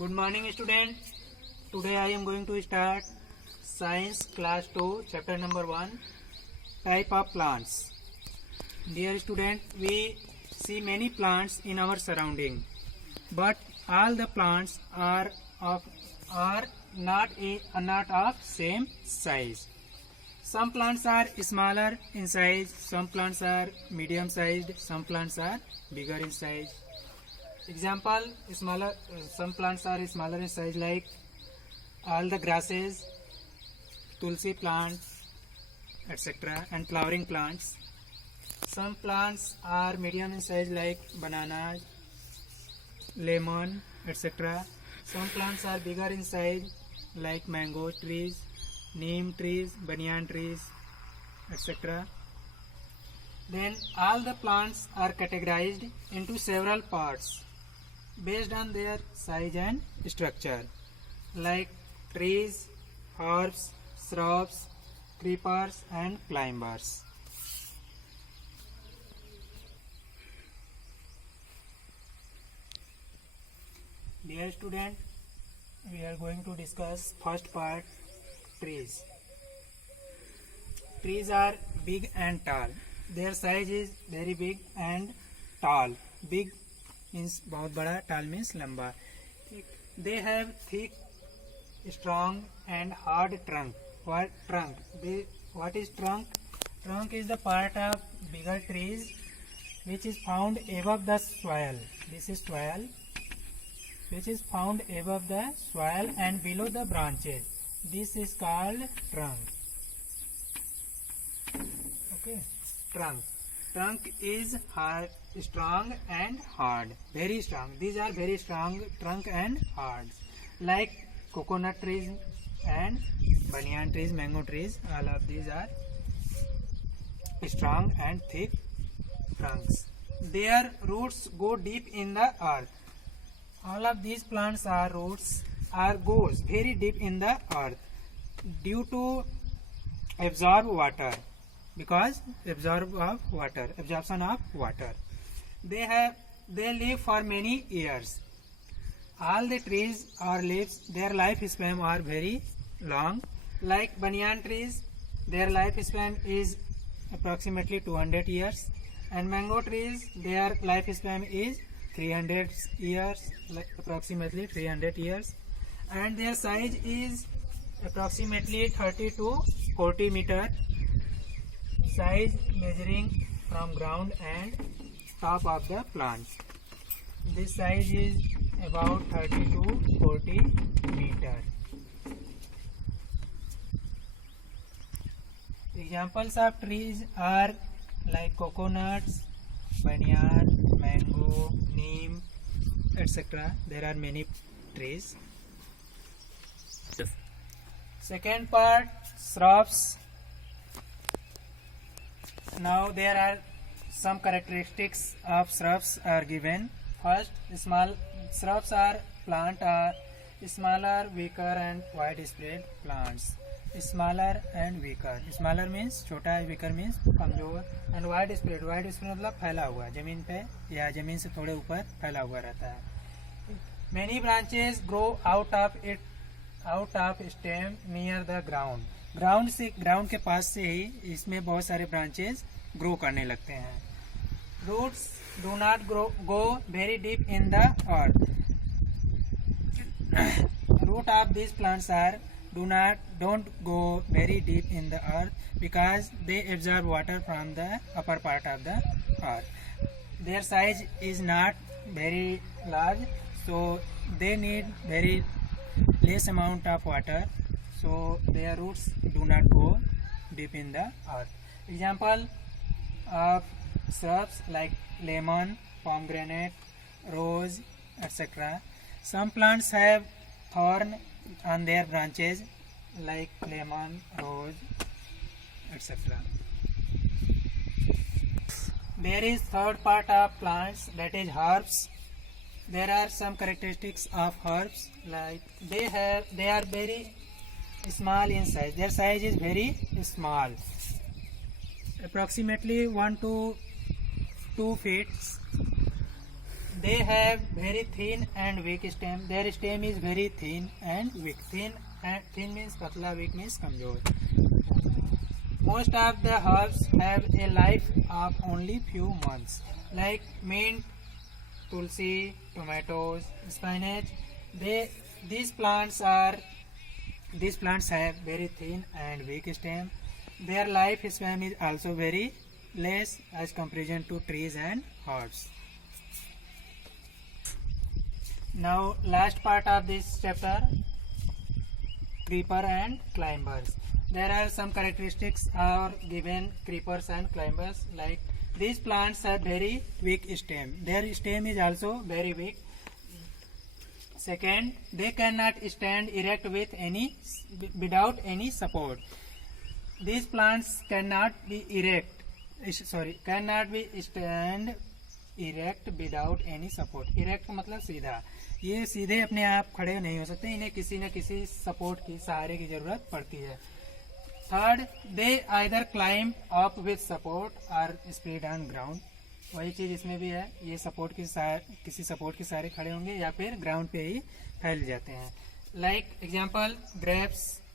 Good morning student. Today I am going to start Science class 2 chapter number 1 type of plants. Dear student, we see many plants in our surrounding, but all the plants are not of same size. Some plants are smaller in size, some plants are medium sized, some plants are bigger in size. Example, some plants are smaller in size like all the grasses, tulsi plant, etc. and flowering plants. Some plants are medium in size like bananas, lemon, etc. Some plants are bigger in size like mango trees, neem trees, banyan trees, etc. Then all the plants are categorized into several parts based on their size and structure, like trees, herbs, shrubs, creepers and climbers. Dear student, we are going to discuss first part, trees. Trees are big and tall. Their size is very big and tall. Big means बहुत बड़ा, tall means लंबा. They have thick, strong and hard trunk. What trunk? What is trunk? Trunk is the part of bigger trees which is found above the soil. This is soil, which is found above the soil and below the branches. This is called trunk. Okay, trunk. Trunk is hard, strong and hard. Very strong. These are very strong trunk and hard. Like coconut trees and banyan trees, mango trees. All of these are strong and thick trunks. Their roots go deep in the earth. All of these plants are roots goes very deep in the earth due to absorb water, because absorption of water. They live for many years. All the trees or leaves, their lifespan are very long. Like banyan trees, their lifespan is approximately 200 years, and mango trees, their lifespan is 300 years, like approximately 300 years, and their size is approximately 30 to 40 meter size, measuring from ground and top of the plant. This size is about 30 to 40 meter. Examples of trees are like coconuts, banyan, mango, neem, etc. There are many trees. Second part, shrubs. Now there are some characteristics of shrubs are given. First, small shrubs are plant are smaller, weaker and widespread plants. Smaller and weaker. Smaller means छोटा, weaker means कमजोर, and widespread. Widespread मतलब फैला हुआ, जमीन पे या जमीन से थोड़े ऊपर फैला हुआ रहता है. Many branches grow out of stem near the ground. Ground के पास से ही इसमें बहुत सारे ब्रांचेस ग्रो करने लगते हैं. Roots do not go very deep in the earth. Root of these plants don't go very deep in the earth because they absorb water from the upper part of the earth. Their size is not very large, so they need very less amount of water, so their roots do not go deep in the earth. Example of shrubs like lemon, pomegranate, rose, etc. Some plants have thorn on their branches like lemon, rose, etc. There is third part of plants, that is herbs. There are some characteristics of herbs, like they are very small in size. Their size is very small, approximately 1 to 2 feet. they have very thin and weak stem. Their stem is very thin and weak. Thin means patla, weak means kamjor. Most of the herbs have a life of only few months, like mint, tulsi, tomatoes, spinach. These plants have very thin and weak stem. Their life span is also very less as comparison to trees and herbs. Now last part of this chapter, creeper and climbers. There are some characteristics are given creepers and climbers, like these plants have very weak stem. Their stem is also very weak. Second, they cannot stand erect without any support. These plants cannot be stand erect without any support. Erect मतलब सीधा, ये सीधे अपने आप खड़े नहीं हो सकते, इन्हें किसी न किसी सपोर्ट की, सहारे की जरूरत पड़ती है. Third, they either climb up with support और स्प्रेड ऑन ग्राउंड. वही चीज इसमें भी है, ये सपोर्ट की किसी सपोर्ट के सहारे खड़े होंगे या फिर ग्राउंड पे ही फैल जाते हैं. Like example, grapes,